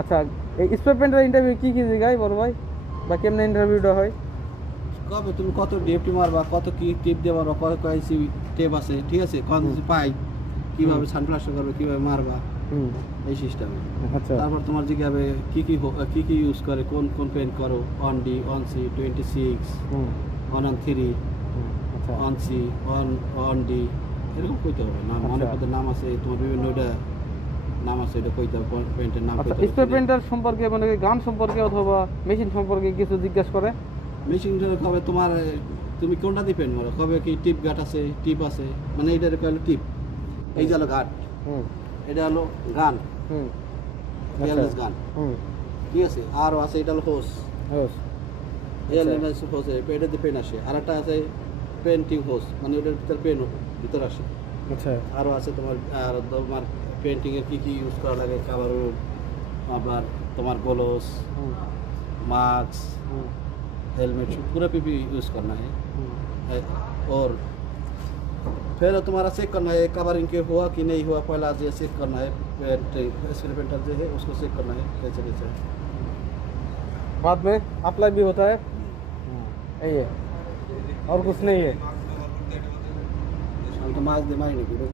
আচ্ছা, এই spray পেন্টের interview কি কি জায়গায় বড় ভাই, বা কেমনে ইন্টারভিউটা হয়? কবে তুমি কত ডিএফটি মারবা, কত কি টিপ দিয়ে মারবা, কত কয়েসি টেপ আছে, ঠিক আছে, কোন পাই কীভাবে সানপ্লাস্টার করবে, কীভাবে মারবা, হুম। এই সিস্টেমে। আচ্ছা। তারপর তোমার জিজ্ঞাবে কী কী ইউজ করে, কোন কোন পেন্ট করো, 1D 1C 26 হুম। 1 আচ্ছা। 1C 1D এরকম কইতে হবে, নাম আচ্ছা। অনেক পদের নাম আছে, তোমার বিভিন্ন এটা নাম আছে, এটা কইতে হবে, পেন্টের নাম আচ্ছা, কইতে স্প্রে হবে। পেন্টার সম্পর্কে মানে গান সম্পর্কে অথবা মেশিন সম্পর্কে কিছু জিজ্ঞাসা করে? মেশিনটা কবে তোমার, তুমি কোনটা দিয়ে পেন্ট মারো, কবে কি টিপ গাট আছে, টিপ আছে, মানে এইটার হলো টিপ, এই যে হলো ঘাট, হুম। এটা হলো গান, হুম। এয়ারলেস গান, হুম। ঠিক আছে, আরও আছে এটা হলো হোস, হোস। এয়ারলেস হোস, এটা দিয়ে পেন আসে, আর একটা আছে পেন্টিং হোস, মানে ওটার ভিতরে পেন ভিতরে আসে। আচ্ছা। আরও আছে তোমার, আর তোমার পেন্টিংয়ে কী কী ইউজ করা লাগে, কাভার, আবার তোমার গ্লোভস, হুম। मास्क, হুম। हेलमेट, पूरा पीपी यूज़ करना হুম। है। और फिर तुम्हारा चेक करना है कवरिंग के हुआ कि नहीं हुआ, पहला जो चेक करना है, स्प्रे पेंटर जो है उसको चेक करना है कैसे कैसे। बाद में अप्लाई भी होता है, यही है और कुछ नहीं है। हम तो मास्क दे मारी नहीं